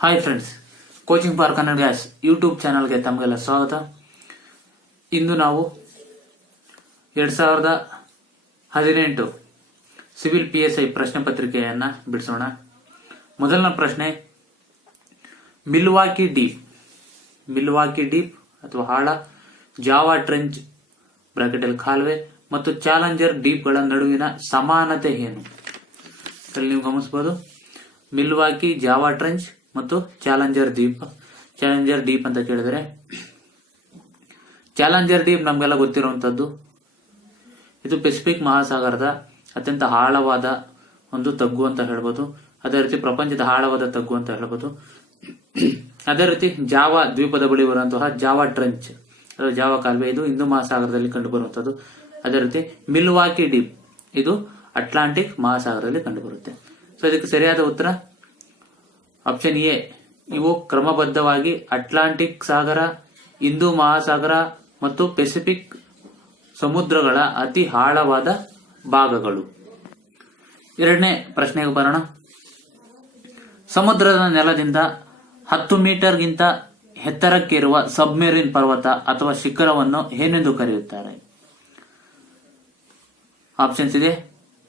Hi friends, coaching for Kannada gas YouTube ಚಾನಲ್ಗೆ ತಮಗೆಲ್ಲ ಸ್ವಾಗತ. ಇಂದು ನಾವು 2018 ಸಿವಿಲ್ PSI ಪ್ರಶ್ನೆ ಪತ್ರಿಕೆಯನ್ನ ಬಿಡಿಸೋಣ. ಮೊದಲನೇ ಪ್ರಶ್ನೆ, ಮಿಲ್ವಾಕಿ ಡೀಪ್ ಅಥವಾ ಆಳ, ಜಾವಾ ಟ್ರೆಂಚ್ ಬ್ರಾಕೆಟಲ್ಲಿ ಕಾಲುವೆ ಮತ್ತು ಚಾಲೆಂಜರ್ ಡೀಪ್ಗಳ ನಡುವಿನ ಸಮಾನತೆ ಏನು? ನೀವು ಗಮನಿಸಬಹುದು, ಮಿಲ್ವಾಕಿ, ಜಾವಾ ಟ್ರೆಂಚ್ ಮತ್ತು ಚಾಲೆಂಜರ್ ಡೀಪ್ ಅಂತ ಕೇಳಿದರೆ, ಚಾಲೆಂಜರ್ ಡೀಪ್ ನಮಗೆಲ್ಲ ಗೊತ್ತಿರುವಂತದ್ದು. ಇದು ಪೆಸಿಫಿಕ್ ಮಹಾಸಾಗರದ ಅತ್ಯಂತ ಆಳವಾದ ಒಂದು ತಗ್ಗು ಅಂತ ಹೇಳ್ಬೋದು. ಅದೇ ರೀತಿ ಪ್ರಪಂಚದ ಆಳವಾದ ತಗ್ಗು ಅಂತ ಹೇಳ್ಬೋದು. ಅದೇ ರೀತಿ ಜಾವಾ ದ್ವೀಪದ ಬಳಿ ಬರುವಂತಹ ಜಾವಾ ಟ್ರೆಂಚ್ ಅಥವಾ ಜಾವಾ ಕಾಲುವೆ, ಇದು ಹಿಂದೂ ಮಹಾಸಾಗರದಲ್ಲಿ ಕಂಡು ಬರುವಂತದ್ದು. ಅದೇ ರೀತಿ ಮಿಲ್ವಾಕಿ ಡೀಪ್, ಇದು ಅಟ್ಲಾಂಟಿಕ್ ಮಹಾಸಾಗರದಲ್ಲಿ ಕಂಡು ಬರುತ್ತೆ. ಸೊ ಇದಕ್ಕೆ ಸರಿಯಾದ ಉತ್ತರ ಆಪ್ಷನ್ ಎ. ಇವು ಕ್ರಮಬದ್ಧವಾಗಿ ಅಟ್ಲಾಂಟಿಕ್ ಸಾಗರ, ಹಿಂದೂ ಮಹಾಸಾಗರ ಮತ್ತು ಪೆಸಿಫಿಕ್ ಸಮುದ್ರಗಳ ಅತಿ ಆಳವಾದ ಭಾಗಗಳು. ಎರಡನೇ ಪ್ರಶ್ನೆಗೆ ಬರೋಣ. ಸಮುದ್ರದ ನೆಲದಿಂದ 10 ಮೀಟರ್ಗಿಂತ ಎತ್ತರಕ್ಕಿರುವ ಸಬ್ಮೆರಿನ್ ಪರ್ವತ ಅಥವಾ ಶಿಖರವನ್ನು ಏನೆಂದು ಕರೆಯುತ್ತಾರೆ? ಆಪ್ಷನ್ಸ್ ಇದೆ: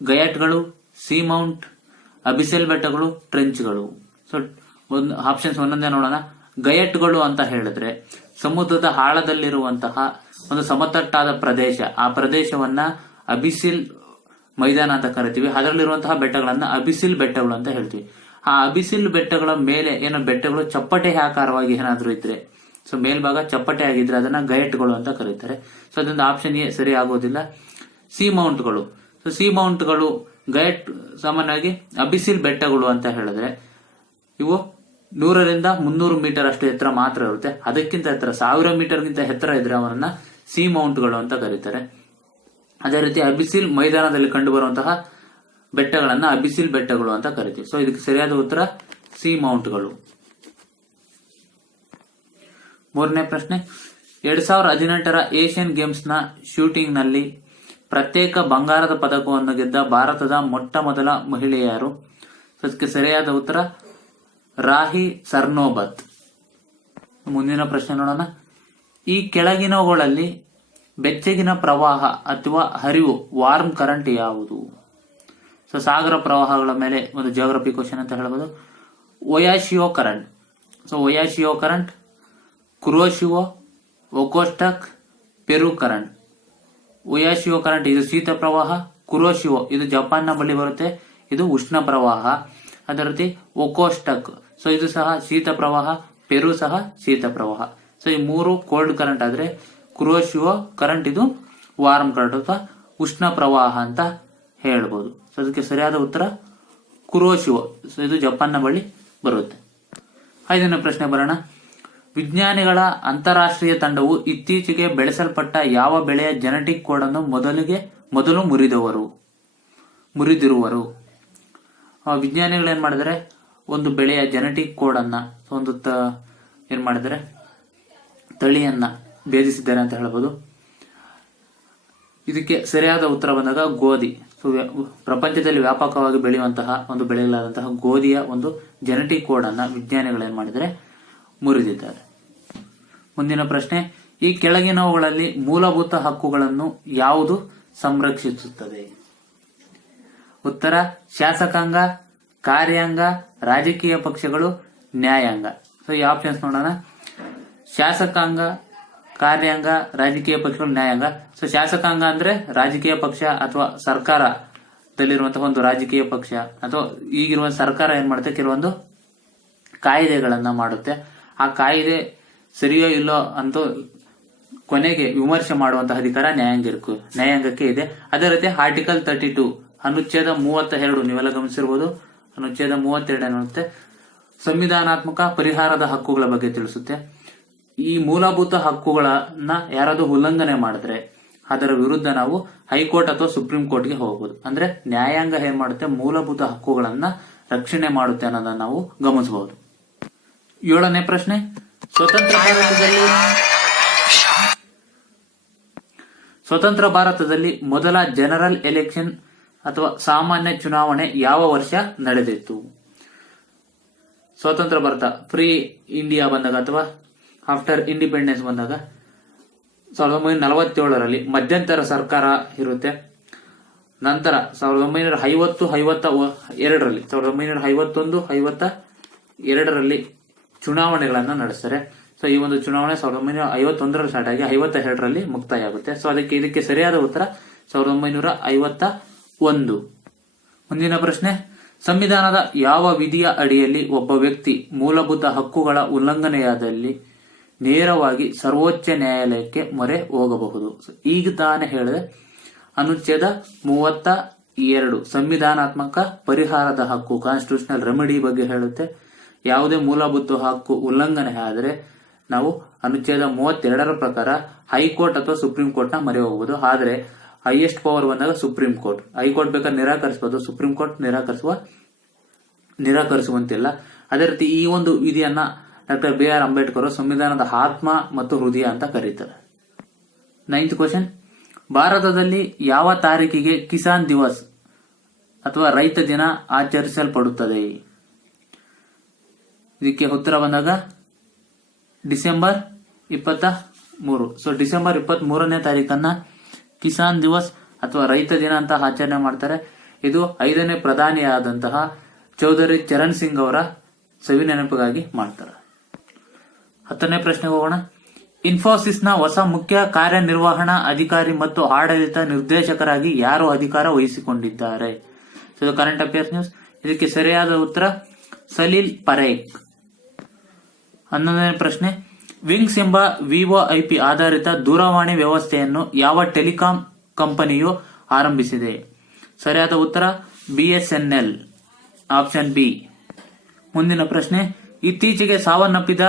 ಗಯಟ್ಗಳು, ಸೀ ಮೌಂಟ್, ಅಬಿಸೆಲ್ ಬೆಟ್ಟಗಳು, ಟ್ರೆಂಚ್ಗಳು. ಸೊ ಆಪ್ಷನ್ಸ್ ಒಂದೊಂದೇ ನೋಡೋಣ. ಗಯಟ್ಗಳು ಅಂತ ಹೇಳಿದ್ರೆ ಸಮುದ್ರದ ಆಳದಲ್ಲಿರುವಂತಹ ಒಂದು ಸಮತಟ್ಟಾದ ಪ್ರದೇಶ, ಆ ಪ್ರದೇಶವನ್ನ ಅಬಿಸಿಲ್ ಮೈದಾನ ಅಂತ ಕರಿತೀವಿ. ಅದರಲ್ಲಿರುವಂತಹ ಬೆಟ್ಟಗಳನ್ನ ಅಬಿಸಿಲ್ ಬೆಟ್ಟಗಳು ಅಂತ ಹೇಳ್ತೀವಿ. ಆ ಅಬಿಸಿಲ್ ಬೆಟ್ಟಗಳ ಮೇಲೆ ಏನೋ ಬೆಟ್ಟಗಳು ಚಪ್ಪಟೆ ಆಕಾರವಾಗಿ ಏನಾದ್ರೂ ಇದ್ರೆ, ಸೊ ಮೇಲ್ಭಾಗ ಚಪ್ಪಟೆ ಆಗಿದ್ರೆ ಅದನ್ನ ಗಯಟ್ಗಳು ಅಂತ ಕರೀತಾರೆ. ಸೊ ಅದೊಂದು ಆಪ್ಷನ್ ಎ ಸರಿ ಆಗೋದಿಲ್ಲ. ಸಿ ಮೌಂಟ್ಗಳು, ಸೊ ಸಿ ಮೌಂಟ್ಗಳು ಗಯಟ್ ಸಾಮಾನ್ಯವಾಗಿ ಅಬಿಸಿಲ್ ಬೆಟ್ಟಗಳು ಅಂತ ಹೇಳಿದ್ರೆ ಇವು 100ರಿಂದ 300 ಮೀಟರ್ ಅಷ್ಟು ಎತ್ತರ ಮಾತ್ರ ಇರುತ್ತೆ. ಅದಕ್ಕಿಂತ ಎತ್ತರ 1000 ಮೀಟರ್ಗಿಂತ ಎತ್ತರ ಇದ್ರೆ ಅವರನ್ನ ಸಿ ಮೌಂಟ್ಗಳು ಅಂತ ಕರೀತಾರೆ. ಅದೇ ರೀತಿ ಅಬಿಸಿಲ್ ಮೈದಾನದಲ್ಲಿ ಕಂಡು ಬರುವಂತಹ ಬೆಟ್ಟಗಳನ್ನ ಅಬಿಸಿಲ್ ಬೆಟ್ಟಗಳು ಅಂತ ಕರಿತೀವಿ. ಸೊ ಇದಕ್ಕೆ ಸರಿಯಾದ ಉತ್ತರ ಸಿ ಮೌಂಟ್ಗಳು. ಮೂರನೇ ಪ್ರಶ್ನೆ, 2018ರ ಏಷ್ಯನ್ ಗೇಮ್ಸ್ ನ ಶೂಟಿಂಗ್ ನಲ್ಲಿ ಪ್ರತ್ಯೇಕ ಬಂಗಾರದ ಪದಕವನ್ನು ಗೆದ್ದ ಭಾರತದ ಮೊಟ್ಟ ಮೊದಲ ಮಹಿಳೆ ಯಾರು? ಅದಕ್ಕೆ ಸರಿಯಾದ ಉತ್ತರ ರಾಹಿ ಸರ್ನೋಬತ್. ಮುಂದಿನ ಪ್ರಶ್ನೆ ನೋಡೋಣ. ಈ ಕೆಳಗಿನವುಗಳಲ್ಲಿ ಬೆಚ್ಚಗಿನ ಪ್ರವಾಹ ಅಥವಾ ಹರಿವು, ವಾರ್ಮ್ ಕರೆಂಟ್ ಯಾವುದು? ಸೊ ಸಾಗರ ಪ್ರವಾಹಗಳ ಮೇಲೆ ಒಂದು ಜಿಯೋಗ್ರಫಿ ಕ್ವಶನ್ ಅಂತ ಹೇಳ್ಬೋದು. ಒಯಾಶಿಯೋ ಕರೆಂಟ್. ಸೊ ಒಯಾಶಿಯೋ ಕರೆಂಟ್, ಕುರೋಶಿಯೋ, ಒಕೋಸ್ಟಕ್, ಪೆರು ಕರೆಂಟ್. ಒಯಾಶಿಯೋ ಕರೆಂಟ್ ಇದು ಶೀತ ಪ್ರವಾಹ, ಕುರೋಶಿಯೋ ಇದು ಜಪಾನ್ನ ಬಳಿ ಬರುತ್ತೆ, ಇದು ಉಷ್ಣ ಪ್ರವಾಹ. ಅದೇ ರೀತಿ ಒಕೋಸ್ಟಕ್, ಸೊ ಇದು ಸಹ ಶೀತ ಪ್ರವಾಹ, ಪೆರು ಸಹ ಶೀತ ಪ್ರವಾಹ. ಸೊ ಈ ಮೂರು ಕೋಲ್ಡ್ ಕರೆಂಟ್ ಆದ್ರೆ ಕುರೋಶಿಯೋ ಕರೆಂಟ್ ಇದು ವಾರ್ಮ್ ಕರೆಂಟ್ ಅಥವಾ ಉಷ್ಣ ಪ್ರವಾಹ ಅಂತ ಹೇಳ್ಬೋದು. ಸೊ ಅದಕ್ಕೆ ಸರಿಯಾದ ಉತ್ತರ ಕುರೋಶಿಯೋ, ಸೊ ಇದು ಜಪಾನ್ನ ಬಳಿ ಬರುತ್ತೆ. 5ನೇ ಪ್ರಶ್ನೆ ಬರೋಣ. ವಿಜ್ಞಾನಿಗಳ ಅಂತಾರಾಷ್ಟ್ರೀಯ ತಂಡವು ಇತ್ತೀಚೆಗೆ ಬೆಳೆಸಲ್ಪಟ್ಟ ಯಾವ ಬೆಳೆಯ ಜೆನೆಟಿಕ್ ಕೋಡ್ ಅನ್ನು ಮೊದಲು ಮುರಿದಿರುವರು? ವಿಜ್ಞಾನಿಗಳು ಏನ್ ಮಾಡಿದರೆ, ಒಂದು ಬೆಳೆಯ ಜೆನೆಟಿಕ್ ಕೋಡ್ ಅನ್ನ ಏನ್ ಮಾಡಿದರೆ ತಳಿಯನ್ನ ಭೇದಿಸಿದ್ದಾರೆ ಅಂತ ಹೇಳ್ಬೋದು. ಇದಕ್ಕೆ ಸರಿಯಾದ ಉತ್ತರ ಬಂದಾಗ ಗೋಧಿ. ಸೊ ಪ್ರಪಂಚದಲ್ಲಿ ವ್ಯಾಪಕವಾಗಿ ಬೆಳೆಯುವಂತಹ ಒಂದು ಬೆಳೆಗಳಾದಂತಹ ಗೋಧಿಯ ಒಂದು ಜೆನೆಟಿಕ್ ಕೋಡ್ ಅನ್ನ ವಿಜ್ಞಾನಿಗಳು ಏನ್ ಮಾಡಿದರೆ ಮುರಿದಿದ್ದಾರೆ. ಮುಂದಿನ ಪ್ರಶ್ನೆ, ಈ ಕೆಳಗಿನವುಗಳಲ್ಲಿ ಮೂಲಭೂತ ಹಕ್ಕುಗಳನ್ನು ಯಾವುದು ಸಂರಕ್ಷಿಸುತ್ತದೆ? ಉತ್ತರ ಶಾಸಕಾಂಗ, ಕಾರ್ಯಾಂಗ, ರಾಜಕೀಯ ಪಕ್ಷಗಳು, ನ್ಯಾಯಾಂಗ. ಸೊ ಈ ಆಪ್ಷನ್ಸ್ ನೋಡೋಣ. ಶಾಸಕಾಂಗ, ಕಾರ್ಯಾಂಗ, ರಾಜಕೀಯ ಪಕ್ಷಗಳು, ನ್ಯಾಯಾಂಗ. ಸೊ ಶಾಸಕಾಂಗ ಅಂದ್ರೆ ರಾಜಕೀಯ ಪಕ್ಷ ಅಥವಾ ಸರ್ಕಾರದಲ್ಲಿರುವಂತಹ ಒಂದು ರಾಜಕೀಯ ಪಕ್ಷ ಅಥವಾ ಈಗಿರುವ ಸರ್ಕಾರ ಏನ್ ಮಾಡುತ್ತೆ, ಕೆಲವೊಂದು ಕಾಯ್ದೆಗಳನ್ನ ಮಾಡುತ್ತೆ. ಆ ಕಾಯ್ದೆ ಸರಿಯೋ ಇಲ್ಲೋ ಅಂತ ಕೊನೆಗೆ ವಿಮರ್ಶೆ ಮಾಡುವಂತಹ ಅಧಿಕಾರ ನ್ಯಾಯಾಂಗಕ್ಕೆ ಇದೆ. ಅದೇ ರೀತಿ ಆರ್ಟಿಕಲ್ 32 ಅನುಚ್ಛೇದ 32 ನೀವೆಲ್ಲ ಗಮನಿಸಿರ್ಬೋದು. ಅನುಚ್ಛೇದ 32 ಅನ್ನುತ್ತೆ ಸಂವಿಧಾನಾತ್ಮಕ ಪರಿಹಾರದ ಹಕ್ಕುಗಳ ಬಗ್ಗೆ ತಿಳಿಸುತ್ತೆ. ಈ ಮೂಲಭೂತ ಹಕ್ಕುಗಳನ್ನ ಯಾರಾದ್ರೂ ಉಲ್ಲಂಘನೆ ಮಾಡಿದ್ರೆ ಅದರ ವಿರುದ್ಧ ನಾವು ಹೈಕೋರ್ಟ್ ಅಥವಾ ಸುಪ್ರೀಂ ಕೋರ್ಟ್ಗೆ ಹೋಗಬಹುದು. ಅಂದ್ರೆ ನ್ಯಾಯಾಂಗ ಏನ್ ಮಾಡುತ್ತೆ, ಮೂಲಭೂತ ಹಕ್ಕುಗಳನ್ನ ರಕ್ಷಣೆ ಮಾಡುತ್ತೆ ಅನ್ನೋದನ್ನ ನಾವು ಗಮನಿಸಬಹುದು. 7ನೇ ಪ್ರಶ್ನೆ, ಸ್ವತಂತ್ರ ಭಾರತದಲ್ಲಿ ಮೊದಲ ಜನರಲ್ ಎಲೆಕ್ಷನ್ ಅಥವಾ ಸಾಮಾನ್ಯ ಚುನಾವಣೆ ಯಾವ ವರ್ಷ ನಡೆದಿತ್ತು? ಸ್ವಾತಂತ್ರ್ಯ ಭಾರತ ಫ್ರೀ ಇಂಡಿಯಾ ಬಂದಾಗ ಅಥವಾ ಆಫ್ಟರ್ ಇಂಡಿಪೆಂಡೆನ್ಸ್ ಬಂದಾಗ 1947ರಲ್ಲಿ ಮಧ್ಯಂತರ ಸರ್ಕಾರ ಇರುತ್ತೆ. ನಂತರ 1951-52ರಲ್ಲಿ ಚುನಾವಣೆಗಳನ್ನ ನಡೆಸ್ತಾರೆ. ಸೊ ಈ ಒಂದು ಚುನಾವಣೆ 1951ರಲ್ಲಿ ಸ್ಟಾರ್ಟ್ ಆಗಿ 52ರಲ್ಲಿ ಮುಕ್ತಾಯ ಆಗುತ್ತೆ. ಸೊ ಇದಕ್ಕೆ ಸರಿಯಾದ ಉತ್ತರ 1951. ಮುಂದಿನ ಪ್ರಶ್ನೆ, ಸಂವಿಧಾನದ ಯಾವ ವಿಧಿಯ ಅಡಿಯಲ್ಲಿ ಒಬ್ಬ ವ್ಯಕ್ತಿ ಮೂಲಭೂತ ಹಕ್ಕುಗಳ ಉಲ್ಲಂಘನೆಯಾದಲ್ಲಿ ನೇರವಾಗಿ ಸರ್ವೋಚ್ಚ ನ್ಯಾಯಾಲಯಕ್ಕೆ ಮೊರೆ ಹೋಗಬಹುದು? ಈಗ ತಾನೇ ಹೇಳಿದೆ, ಅನುಚ್ಛೇದ 32 ಸಂವಿಧಾನಾತ್ಮಕ ಪರಿಹಾರದ ಹಕ್ಕು, ಕಾನ್ಸ್ಟಿಟ್ಯೂಷನಲ್ ರೆಮಿಡಿ ಬಗ್ಗೆ ಹೇಳುತ್ತೆ. ಯಾವುದೇ ಮೂಲಭೂತ ಹಕ್ಕು ಉಲ್ಲಂಘನೆ ಆದರೆ ನಾವು ಅನುಚ್ಛೇದ 32ರ ಪ್ರಕಾರ ಹೈಕೋರ್ಟ್ ಅಥವಾ ಸುಪ್ರೀಂ ಕೋರ್ಟ್ ನ ಮೊರೆ ಹೋಗಬಹುದು. ಆದರೆ ಹೈಯೆಸ್ಟ್ ಪವರ್ ಬಂದಾಗ ಸುಪ್ರೀಂ ಕೋರ್ಟ್. ಹೈಕೋರ್ಟ್ ಬೇಕಾದ್ರೆ ನಿರಾಕರಿಸಬಹುದು, ಸುಪ್ರೀಂ ಕೋರ್ಟ್ ನಿರಾಕರಿಸುವಂತಿಲ್ಲ. ಅದೇ ರೀತಿ ಈ ಒಂದು ವಿಧಿಯನ್ನ ಡಾಕ್ಟರ್ BR ಅಂಬೇಡ್ಕರ್ ಸಂವಿಧಾನದ ಆತ್ಮ ಮತ್ತು ಹೃದಯ ಅಂತ ಕರೀತಾರೆ. 9th ಕ್ವಶನ್, ಭಾರತದಲ್ಲಿ ಯಾವ ತಾರೀಕಿಗೆ ಕಿಸಾನ್ ದಿವಸ್ ಅಥವಾ ರೈತ ದಿನ ಆಚರಿಸಲ್ಪಡುತ್ತದೆ? ಇದಕ್ಕೆ ಉತ್ತರ ಬಂದಾಗ ಡಿಸೆಂಬರ್ 23. ಸೊ ಡಿಸೆಂಬರ್ 23ನೇ ತಾರೀಕನ್ನ ಕಿಸಾನ್ ದಿವಸ್ ಅಥವಾ ರೈತ ದಿನ ಅಂತ ಆಚರಣೆ ಮಾಡ್ತಾರೆ. ಇದು 5ನೇ ಪ್ರಧಾನಿಯಾದಂತಹ ಚೌಧರಿ ಚರಣ್ ಸಿಂಗ್ ಅವರ ಸವಿ ನೆನಪಿಗಾಗಿ ಮಾಡ್ತಾರೆ. 10ನೇ ಪ್ರಶ್ನೆಗೆ ಹೋಗೋಣ. ಇನ್ಫೋಸಿಸ್ನ ಹೊಸ ಮುಖ್ಯ ಕಾರ್ಯನಿರ್ವಹಣಾ ಅಧಿಕಾರಿ ಮತ್ತು ಆಡಳಿತ ನಿರ್ದೇಶಕರಾಗಿ ಯಾರು ಅಧಿಕಾರ ವಹಿಸಿಕೊಂಡಿದ್ದಾರೆ? So current affairs news. ಇದಕ್ಕೆ ಸರಿಯಾದ ಉತ್ತರ ಸಲೀಲ್ ಪರೇಖ್. 11ನೇ ಪ್ರಶ್ನೆ, ವಿಂಗ್ಸ್ ಎಂಬ VoIP ಆಧಾರಿತ ದೂರವಾಣಿ ವ್ಯವಸ್ಥೆಯನ್ನು ಯಾವ ಟೆಲಿಕಾಂ ಕಂಪನಿಯು ಆರಂಭಿಸಿದೆ? ಸರಿಯಾದ ಉತ್ತರ BSNL, ಆಪ್ಷನ್ ಬಿ. ಮುಂದಿನ ಪ್ರಶ್ನೆ, ಇತ್ತೀಚೆಗೆ ಸಾವನ್ನಪ್ಪಿದ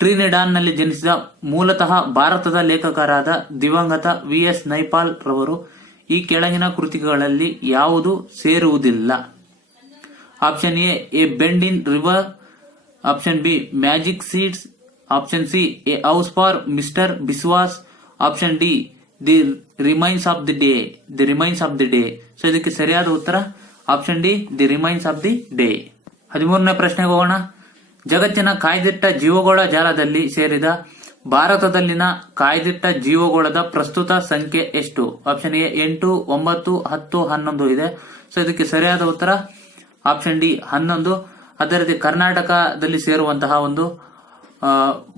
ಟ್ರಿನಿಡಾನ್ನಲ್ಲಿ ಜನಿಸಿದ ಮೂಲತಃ ಭಾರತದ ಲೇಖಕರಾದ ದಿವಂಗತ VS ನೈಪಾಲ್ ರವರು ಈ ಕೆಳಗಿನ ಕೃತಿಗಳಲ್ಲಿ ಯಾವುದು ಸೇರುವುದಿಲ್ಲ? Option A bend in river, option B magic seeds, option C a house for mister Biswas, option D the remains of the day. So ಇದಕ್ಕೆ ಸರಿಯಾದ ಉತ್ತರ option D the remains of the day. 13ನೇ ಪ್ರಶ್ನೆಗೆ ಹೋಗೋಣ. ಜಗತ್ತಿನ ಕಾಯ್ದಿಟ್ಟ ಜೀವಗೋಳ ಜಾಲದಲ್ಲಿ ಸೇರಿದ ಭಾರತದಲ್ಲಿನ ಕಾಯ್ದಿಟ್ಟ ಜೀವಗೋಳದ ಪ್ರಸ್ತುತ ಸಂಖ್ಯೆ ಎಷ್ಟು? ಆಪ್ಷನ್ ಎ 8, 9, 10, 11 ಇದೆ. ಸೊ ಇದಕ್ಕೆ ಸರಿಯಾದ ಉತ್ತರ ಆಪ್ಷನ್ ಡಿ 11. ಅದೇ ರೀತಿ ಕರ್ನಾಟಕದಲ್ಲಿ ಸೇರುವಂತಹ ಒಂದು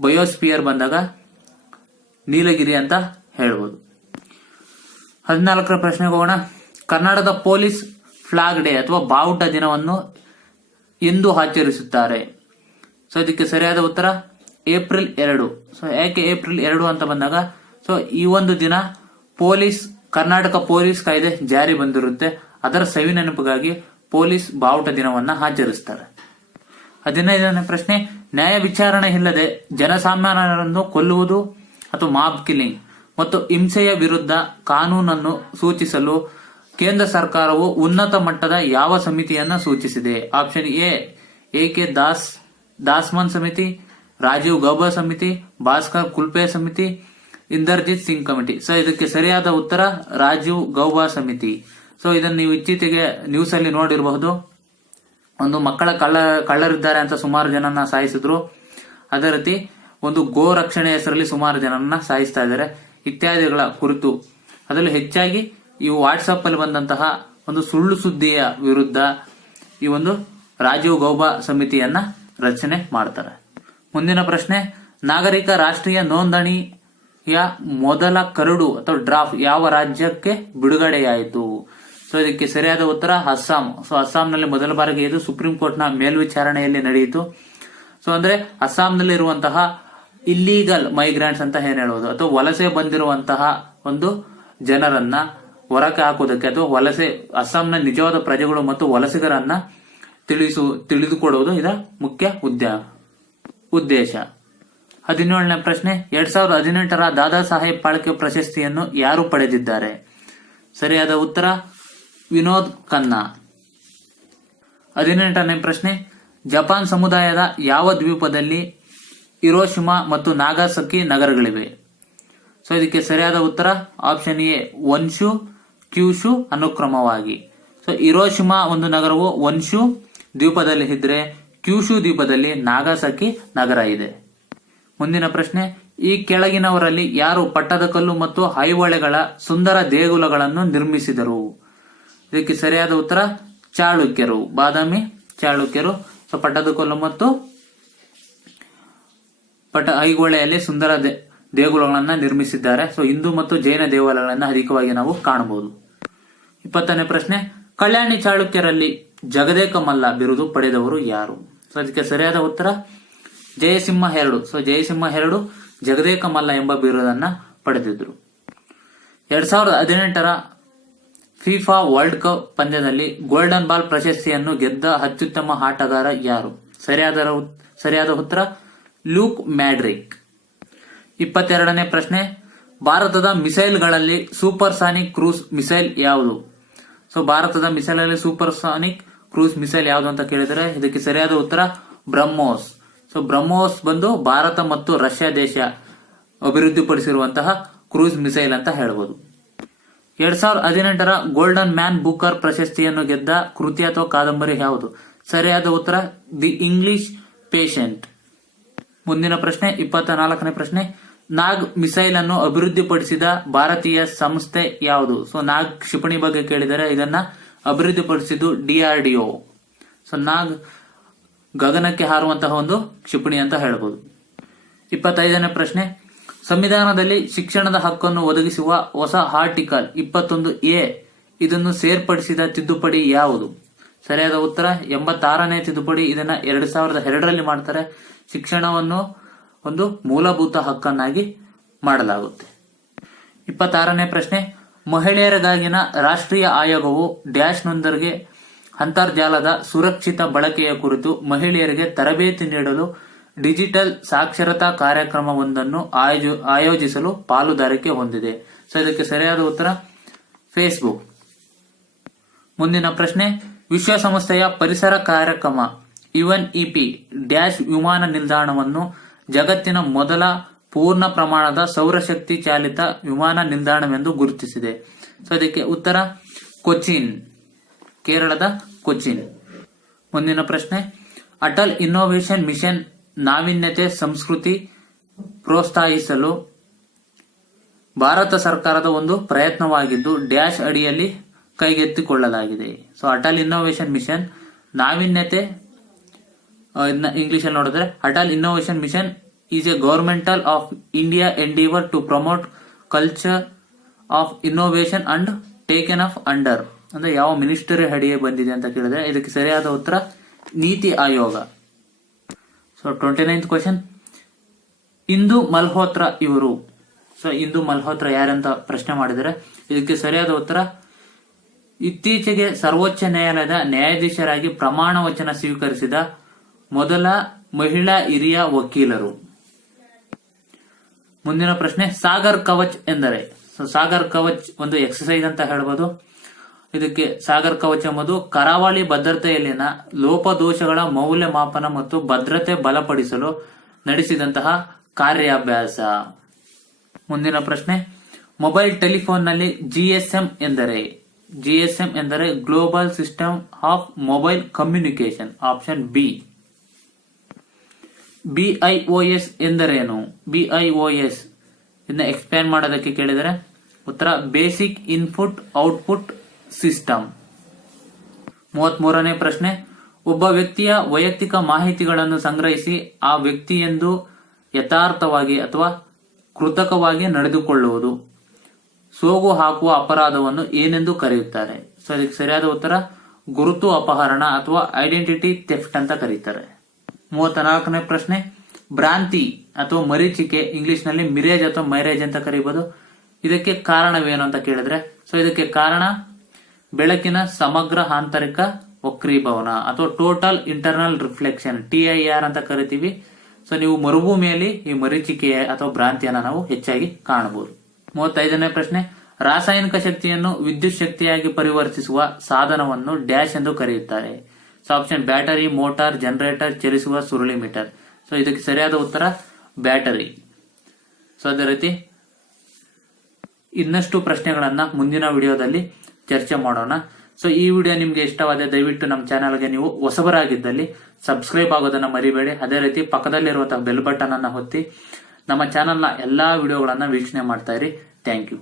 ಬಯೋಸ್ಪಿಯರ್ ಬಂದಾಗ ನೀಲಗಿರಿ ಅಂತ ಹೇಳ್ಬೋದು. 14ರ ಪ್ರಶ್ನೆಗೆ ಹೋಗೋಣ. ಕರ್ನಾಟಕದ ಪೊಲೀಸ್ ಫ್ಲಾಗ್ ಡೇ ಅಥವಾ ಬಾವುಟ ದಿನವನ್ನು ಎಂದು ಆಚರಿಸುತ್ತಾರೆ? ಸೊ ಇದಕ್ಕೆ ಸರಿಯಾದ ಉತ್ತರ ಏಪ್ರಿಲ್ 2. ಸೊ ಯಾಕೆ ಏಪ್ರಿಲ್ 2 ಅಂತ ಬಂದಾಗ, ಸೊ ಈ ಒಂದು ದಿನ ಕರ್ನಾಟಕ ಪೊಲೀಸ್ ಕಾಯ್ದೆ ಜಾರಿ ಬಂದಿರುತ್ತೆ. ಅದರ ಸವಿ ನೆನಪಿಗಾಗಿ ಪೊಲೀಸ್ ಬಾವುಟ ದಿನವನ್ನ ಆಚರಿಸ್ತಾರೆ. 15ನೇ ಪ್ರಶ್ನೆ, ನ್ಯಾಯ ವಿಚಾರಣೆ ಇಲ್ಲದೆ ಜನಸಾಮಾನ್ಯರನ್ನು ಕೊಲ್ಲುವುದು ಅಥವಾ ಮಾಬ್ ಕಿಲ್ಲಿಂಗ್ ಮತ್ತು ಹಿಂಸೆಯ ವಿರುದ್ಧ ಕಾನೂನನ್ನು ಸೂಚಿಸಲು ಕೇಂದ್ರ ಸರ್ಕಾರವು ಉನ್ನತ ಮಟ್ಟದ ಯಾವ ಸಮಿತಿಯನ್ನ ಸೂಚಿಸಿದೆ? ಆಪ್ಷನ್ ಎ ಕೆ ದಾಸ್ಮನ್ ಸಮಿತಿ, ರಾಜೀವ್ ಗೌಬಾ ಸಮಿತಿ, ಭಾಸ್ಕರ್ ಕುಲ್ಪೆ ಸಮಿತಿ, ಇಂದರ್ಜಿತ್ ಸಿಂಗ್ ಕಮಿಟಿ. ಸೊ ಇದಕ್ಕೆ ಸರಿಯಾದ ಉತ್ತರ ರಾಜೀವ್ ಗೌಬಾ ಸಮಿತಿ. ಸೊ ಇದನ್ನು ನೀವು ಇತ್ತೀಚೆಗೆ ನ್ಯೂಸ್ ಅಲ್ಲಿ ನೋಡಿರಬಹುದು. ಒಂದು ಮಕ್ಕಳ ಕಳ್ಳರಿದ್ದಾರೆ ಅಂತ ಸುಮಾರು ಜನನ್ನ ಸಾಯಿಸಿದ್ರು. ಅದೇ ರೀತಿ ಒಂದು ಗೋ ರಕ್ಷಣೆ ಹೆಸರಲ್ಲಿ ಸುಮಾರು ಜನರನ್ನ ಸಾಯಿಸ್ತಾ ಇದ್ದಾರೆ ಇತ್ಯಾದಿಗಳ ಕುರಿತು. ಅದರಲ್ಲೂ ಹೆಚ್ಚಾಗಿ ಈ ವಾಟ್ಸಪ್ ಅಲ್ಲಿ ಬಂದಂತಹ ಒಂದು ಸುಳ್ಳು ಸುದ್ದಿಯ ವಿರುದ್ಧ ಈ ಒಂದು ರಾಜೀವ್ ಗೌಬಾ ಸಮಿತಿಯನ್ನ ರಚನೆ ಮಾಡ್ತಾರೆ. ಮುಂದಿನ ಪ್ರಶ್ನೆ, ನಾಗರಿಕ ರಾಷ್ಟ್ರೀಯ ನೋಂದಣಿಯ ಮೊದಲ ಕರಡು ಅಥವಾ ಡ್ರಾಫ್ಟ್ ಯಾವ ರಾಜ್ಯಕ್ಕೆ ಬಿಡುಗಡೆಯಾಯಿತು? ಸೊ ಇದಕ್ಕೆ ಸರಿಯಾದ ಉತ್ತರ ಅಸ್ಸಾಂ. ಸೊ ಅಸ್ಸಾಂನಲ್ಲಿ ಮೊದಲ ಬಾರಿಗೆ ಇದು ಸುಪ್ರೀಂ ಕೋರ್ಟ್ ನ ಮೇಲ್ವಿಚಾರಣೆಯಲ್ಲಿ ನಡೆಯಿತು. ಸೊ ಅಂದ್ರೆ ಅಸ್ಸಾಂನಲ್ಲಿ ಇರುವಂತಹ ಇಲ್ಲೀಗಲ್ ಮೈಗ್ರೆಂಟ್ಸ್ ಅಂತ ಏನ್ ಹೇಳೋದು, ಅಥವಾ ವಲಸೆ ಬಂದಿರುವಂತಹ ಒಂದು ಜನರನ್ನ ಹೊರಕ್ಕೆ ಹಾಕೋದಕ್ಕೆ ಅಥವಾ ವಲಸೆ ಅಸ್ಸಾಂನ ನಿಜವಾದ ಪ್ರಜೆಗಳು ಮತ್ತು ವಲಸಿಗರನ್ನ ತಿಳಿದುಕೊಡುವುದು ಇದರ ಮುಖ್ಯ ಉದ್ದೇಶ. 17ನೇ ಪ್ರಶ್ನೆ, 2018ರ ದಾದಾ ಸಾಹೇಬ್ ಫಾಳ್ಕೆ ಪ್ರಶಸ್ತಿಯನ್ನು ಯಾರು ಪಡೆದಿದ್ದಾರೆ? ಸರಿಯಾದ ಉತ್ತರ ವಿನೋದ್ ಖನ್ನಾ. 18ನೇ ಪ್ರಶ್ನೆ, ಜಪಾನ್ ಸಮುದಾಯದ ಯಾವ ದ್ವೀಪದಲ್ಲಿ ಹಿರೋಶಿಮಾ ಮತ್ತು ನಾಗಾಸಕಿ ನಗರಗಳಿವೆ? ಸೊ ಇದಕ್ಕೆ ಸರಿಯಾದ ಉತ್ತರ ಆಪ್ಷನ್ ಎ ಒನ್ಶು, ಕ್ಯೂಶು ಅನುಕ್ರಮವಾಗಿ. ಸೊ ಹಿರೋಶಿಮಾ ಒಂದು ನಗರವು ಒನ್ಶು ದ್ವೀಪದಲ್ಲಿ ಇದ್ರೆ ಕ್ಯೂಶು ದ್ವೀಪದಲ್ಲಿ ನಾಗಾಸಾಕಿ ನಗರ ಇದೆ. ಮುಂದಿನ ಪ್ರಶ್ನೆ, ಈ ಕೆಳಗಿನವರಲ್ಲಿ ಯಾರು ಪಟ್ಟದಕಲ್ಲು ಮತ್ತು ಐಹೊಳೆಗಳ ಸುಂದರ ದೇಗುಲಗಳನ್ನು ನಿರ್ಮಿಸಿದರು? ಇದಕ್ಕೆ ಸರಿಯಾದ ಉತ್ತರ ಚಾಳುಕ್ಯರು, ಬಾದಾಮಿ ಚಾಳುಕ್ಯರು. ಸೊ ಪಟ್ಟದಕಲ್ಲು ಮತ್ತು ಐಹೊಳೆಯಲ್ಲಿ ಸುಂದರ ದೇಗುಲಗಳನ್ನ ನಿರ್ಮಿಸಿದ್ದಾರೆ. ಸೊ ಹಿಂದೂ ಮತ್ತು ಜೈನ ದೇವಾಲಯಗಳನ್ನ ಅಧಿಕವಾಗಿ ನಾವು ಕಾಣಬಹುದು. 20ನೇ ಪ್ರಶ್ನೆ, ಕಲ್ಯಾಣಿ ಚಾಳುಕ್ಯರಲ್ಲಿ ಜಗದೇಕ ಮಲ್ಲ ಬಿರುದು ಪಡೆದವರು ಯಾರು? ಸೊ ಅದಕ್ಕೆ ಸರಿಯಾದ ಉತ್ತರ Jayasimha II. So Jayasimha II ಜಗದೇಕ ಮಲ್ಲ ಎಂಬ ಬಿರುದನ್ನ ಪಡೆದಿದ್ರು. 2018ರ ಫಿಫಾ ವರ್ಲ್ಡ್ ಕಪ್ ಪಂದ್ಯದಲ್ಲಿ ಗೋಲ್ಡನ್ ಬಾಲ್ ಪ್ರಶಸ್ತಿಯನ್ನು ಗೆದ್ದ ಅತ್ಯುತ್ತಮ ಆಟಗಾರ ಯಾರು? ಸರಿಯಾದ ಉತ್ತರ ಲೂಕ್ ಮ್ಯಾಡ್ರಿಕ್. 22ನೇ ಪ್ರಶ್ನೆ, ಭಾರತದ ಮಿಸೈಲ್ಗಳಲ್ಲಿ ಸೂಪರ್ಸಾನಿಕ್ ಕ್ರೂಸ್ ಮಿಸೈಲ್ ಯಾವುದು? ಸೊ ಭಾರತದ ಮಿಸೈಲ್ ಅಲ್ಲಿ ಸೂಪರ್ಸಾನಿಕ್ ಕ್ರೂಸ್ ಮಿಸೈಲ್ ಯಾವುದು ಅಂತ ಕೇಳಿದರೆ ಇದಕ್ಕೆ ಸರಿಯಾದ ಉತ್ತರ ಬ್ರಹ್ಮೋಸ್. ಸೊ ಬ್ರಹ್ಮೋಸ್ ಬಂದು ಭಾರತ ಮತ್ತು ರಷ್ಯಾ ದೇಶ ಅಭಿವೃದ್ಧಿಪಡಿಸಿರುವಂತಹ ಕ್ರೂಸ್ ಮಿಸೈಲ್ ಅಂತ ಹೇಳ್ಬೋದು. 2018ರ ಗೋಲ್ಡನ್ ಮ್ಯಾನ್ ಬೂಕರ್ ಪ್ರಶಸ್ತಿಯನ್ನು ಗೆದ್ದ ಕೃತಿ ಅಥವಾ ಕಾದಂಬರಿ ಯಾವುದು? ಸರಿಯಾದ ಉತ್ತರ ದಿ ಇಂಗ್ಲಿಷ್ ಪೇಷಂಟ್. ಮುಂದಿನ ಪ್ರಶ್ನೆ 24ನೇ ಪ್ರಶ್ನೆ, ನಾಗ್ ಮಿಸೈಲ್ ಅನ್ನು ಅಭಿವೃದ್ಧಿಪಡಿಸಿದ ಭಾರತೀಯ ಸಂಸ್ಥೆ ಯಾವುದು? ಸೊ ನಾಗ್ ಕ್ಷಿಪಣಿ ಬಗ್ಗೆ ಕೇಳಿದರೆ ಇದನ್ನ ಅಭಿವೃದ್ಧಿಪಡಿಸಿದ್ದು DRDO. ಸೊ ನಾಗ್ ಗಗನಕ್ಕೆ ಹಾರುವಂತಹ ಒಂದು ಕ್ಷಿಪಣಿ ಅಂತ ಹೇಳ್ಬೋದು. 25ನೇ ಪ್ರಶ್ನೆ, ಸಂವಿಧಾನದಲ್ಲಿ ಶಿಕ್ಷಣದ ಹಕ್ಕನ್ನು ಒದಗಿಸುವ ಹೊಸ ಆರ್ಟಿಕಲ್ 21A ಇದನ್ನು ಸೇರ್ಪಡಿಸಿದ ತಿದ್ದುಪಡಿ ಯಾವುದು? ಸರಿಯಾದ ಉತ್ತರ 86ನೇ ತಿದ್ದುಪಡಿ. ಇದನ್ನ 2002ರಲ್ಲಿ ಮಾಡ್ತಾರೆ. ಶಿಕ್ಷಣವನ್ನು ಒಂದು ಮೂಲಭೂತ ಹಕ್ಕನ್ನಾಗಿ ಮಾಡಲಾಗುತ್ತೆ. 26ನೇ ಪ್ರಶ್ನೆ, ಮಹಿಳೆಯರಿಗಾಗಿನ ರಾಷ್ಟ್ರೀಯ ಆಯೋಗವು ಡ್ಯಾಶ್ನೊಂದರಿಗೆ ಅಂತರ್ಜಾಲದ ಸುರಕ್ಷಿತ ಬಳಕೆಯ ಕುರಿತು ಮಹಿಳೆಯರಿಗೆ ತರಬೇತಿ ನೀಡಲು ಡಿಜಿಟಲ್ ಸಾಕ್ಷರತಾ ಕಾರ್ಯಕ್ರಮವೊಂದನ್ನು ಆಯೋಜಿಸಲು ಪಾಲುದಾರಿಕೆ ಹೊಂದಿದೆ. ಸೊ ಇದಕ್ಕೆ ಸರಿಯಾದ ಉತ್ತರ ಫೇಸ್ಬುಕ್. ಮುಂದಿನ ಪ್ರಶ್ನೆ, ವಿಶ್ವಸಂಸ್ಥೆಯ ಪರಿಸರ ಕಾರ್ಯಕ್ರಮ UNEP ಡ್ಯಾಶ್ ವಿಮಾನ ನಿಲ್ದಾಣವನ್ನು ಜಗತ್ತಿನ ಮೊದಲ ಪೂರ್ಣ ಪ್ರಮಾಣದ ಸೌರಶಕ್ತಿ ಚಾಲಿತ ವಿಮಾನ ನಿಲ್ದಾಣವೆಂದು ಗುರುತಿಸಿದೆ. ಸೊ ಇದಕ್ಕೆ ಉತ್ತರ ಕೊಚ್ಚಿನ್, ಕೇರಳದ ಕೊಚ್ಚಿನ್. ಮುಂದಿನ ಪ್ರಶ್ನೆ, ಅಟಲ್ ಇನ್ನೋವೇಷನ್ ಮಿಷನ್ ನಾವೀನ್ಯತೆ ಸಂಸ್ಕೃತಿ ಪ್ರೋತ್ಸಾಹಿಸಲು ಭಾರತ ಸರ್ಕಾರದ ಒಂದು ಪ್ರಯತ್ನವಾಗಿದ್ದು ಡ್ಯಾಶ್ ಅಡಿಯಲ್ಲಿ ಕೈಗೆತ್ತಿಕೊಳ್ಳಲಾಗಿದೆ. ಸೊ ಅಟಲ್ ಇನ್ನೋವೇಷನ್ ಮಿಷನ್ ನಾವೀನ್ಯತೆ ಇಂಗ್ಲಿಷ್ ಅಲ್ಲಿ ನೋಡಿದ್ರೆ Atal innovation mission is a governmental of India endeavour to promote culture of innovation and taken of under. ಅಂದ್ರೆ ಯಾವ ಮಿನಿಸ್ಟರಿ ಅಡಿಗೆ ಬಂದಿದೆ ಅಂತ ಕೇಳಿದ್ರೆ ಇದಕ್ಕೆ ಸರಿಯಾದ ಉತ್ತರ NITI Aayog. So 29th question, ಇಂದು ಮಲ್ಹೋತ್ರ ಇವರು. ಸೊ ಇಂದು ಮಲ್ಹೋತ್ರ ಯಾರಂತ ಪ್ರಶ್ನೆ ಮಾಡಿದರೆ ಇದಕ್ಕೆ ಸರಿಯಾದ ಉತ್ತರ ಇತ್ತೀಚೆಗೆ ಸರ್ವೋಚ್ಚ ನ್ಯಾಯಾಲಯದ ನ್ಯಾಯಾಧೀಶರಾಗಿ ಪ್ರಮಾಣ ವಚನ ಸ್ವೀಕರಿಸಿದ ಮೊದಲ ಮಹಿಳಾ ಹಿರಿಯ ವಕೀಲರು. ಮುಂದಿನ ಪ್ರಶ್ನೆ, ಸಾಗರ್ ಕವಚ್ ಎಂದರೆ? ಸೊ ಸಾಗರ್ ಕವಚ್ ಒಂದು ಎಕ್ಸಸೈಸ್ ಅಂತ ಹೇಳ್ಬೋದು. ಇದಕ್ಕೆ ಸಾಗರ್ ಕವಚ್ ಎಂಬುದು ಕರಾವಳಿ ಭದ್ರತೆಯಲ್ಲಿನ ಲೋಪದೋಷಗಳ ಮೌಲ್ಯಮಾಪನ ಮತ್ತು ಭದ್ರತೆ ಬಲಪಡಿಸಲು ನಡೆಸಿದಂತಹ ಕಾರ್ಯಾಭ್ಯಾಸ. ಮುಂದಿನ ಪ್ರಶ್ನೆ, ಮೊಬೈಲ್ ಟೆಲಿಫೋನ್ನಲ್ಲಿ GSM ಎಂದರೆ? GSM ಎಂದರೆ global system of mobile communication. Option B. BIOS ಎಂದರೇನು? BIOS ಇದನ್ನ ಎಕ್ಸ್ಪ್ಲೇನ್ ಮಾಡೋದಕ್ಕೆ ಕೇಳಿದರೆ ಉತ್ತರ ಬೇಸಿಕ್ ಇನ್ಪುಟ್ ಔಟ್ಪುಟ್ ಸಿಸ್ಟಮ್. 33ನೇ ಪ್ರಶ್ನೆ, ಒಬ್ಬ ವ್ಯಕ್ತಿಯ ವೈಯಕ್ತಿಕ ಮಾಹಿತಿಗಳನ್ನು ಸಂಗ್ರಹಿಸಿ ಆ ವ್ಯಕ್ತಿಯೆಂದು ಯಥಾರ್ಥವಾಗಿ ಅಥವಾ ಕೃತಕವಾಗಿ ನಡೆದುಕೊಳ್ಳುವುದು ಸೋಗು ಹಾಕುವ ಅಪರಾಧವನ್ನು ಏನೆಂದು ಕರೆಯುತ್ತಾರೆ? ಸೊ ಅದಕ್ಕೆ ಸರಿಯಾದ ಉತ್ತರ ಗುರುತು ಅಪಹರಣ ಅಥವಾ ಐಡೆಂಟಿಟಿ ಥೆಫ್ಟ್ ಅಂತ ಕರೀತಾರೆ. 34ನೇ ಪ್ರಶ್ನೆ, ಭ್ರಾಂತಿ ಅಥವಾ ಮರೀಚಿಕೆ ಇಂಗ್ಲಿಷ್ ನಲ್ಲಿ ಮಿರೇಜ್ ಅಥವಾ ಮೈರೇಜ್ ಅಂತ ಕರೀಬಹುದು. ಇದಕ್ಕೆ ಕಾರಣವೇನು ಅಂತ ಕೇಳಿದ್ರೆ ಸೊ ಇದಕ್ಕೆ ಕಾರಣ ಬೆಳಕಿನ ಸಮಗ್ರ ಆಂತರಿಕ ವಕ್ರೀಭವನ ಅಥವಾ ಟೋಟಲ್ ಇಂಟರ್ನಲ್ ರಿಫ್ಲೆಕ್ಷನ್, TIR ಅಂತ ಕರಿತೀವಿ. ಸೊ ನೀವು ಮರುಭೂಮಿಯಲ್ಲಿ ಈ ಮರೀಚಿಕೆ ಅಥವಾ ಭ್ರಾಂತಿಯನ್ನ ನಾವು ಹೆಚ್ಚಾಗಿ ಕಾಣಬಹುದು. 35ನೇ ಪ್ರಶ್ನೆ, ರಾಸಾಯನಿಕ ಶಕ್ತಿಯನ್ನು ವಿದ್ಯುತ್ ಶಕ್ತಿಯಾಗಿ ಪರಿವರ್ತಿಸುವ ಸಾಧನವನ್ನು ಡ್ಯಾಶ್ ಎಂದು ಕರೆಯುತ್ತಾರೆ? So option battery, motor, generator, ಚಲಿಸುವ ಸುರುಳಿ ಮೀಟರ್. ಸೊ ಇದಕ್ಕೆ ಸರಿಯಾದ ಉತ್ತರ ಬ್ಯಾಟರಿ. ಸೊ ಅದೇ ರೀತಿ ಇನ್ನಷ್ಟು ಪ್ರಶ್ನೆಗಳನ್ನ ಮುಂದಿನ ವಿಡಿಯೋದಲ್ಲಿ ಚರ್ಚೆ ಮಾಡೋಣ. ಸೊ ಈ ವಿಡಿಯೋ ನಿಮ್ಗೆ ಇಷ್ಟವಾದ ದಯವಿಟ್ಟು ನಮ್ಮ ಚಾನಲ್ಗೆ ನೀವು ಹೊಸಬರಾಗಿದ್ದಲ್ಲಿ ಸಬ್ಸ್ಕ್ರೈಬ್ ಆಗೋದನ್ನ ಮರಿಬೇಡಿ. ಅದೇ ರೀತಿ ಪಕ್ಕದಲ್ಲಿರುವಂತಹ ಬೆಲ್ ಬಟನ್ ಅನ್ನ ಒತ್ತಿ ನಮ್ಮ ಚಾನಲ್ನ ಎಲ್ಲಾ ವಿಡಿಯೋಗಳನ್ನ ವೀಕ್ಷಣೆ ಮಾಡ್ತಾ ಇರಿ. Thank you.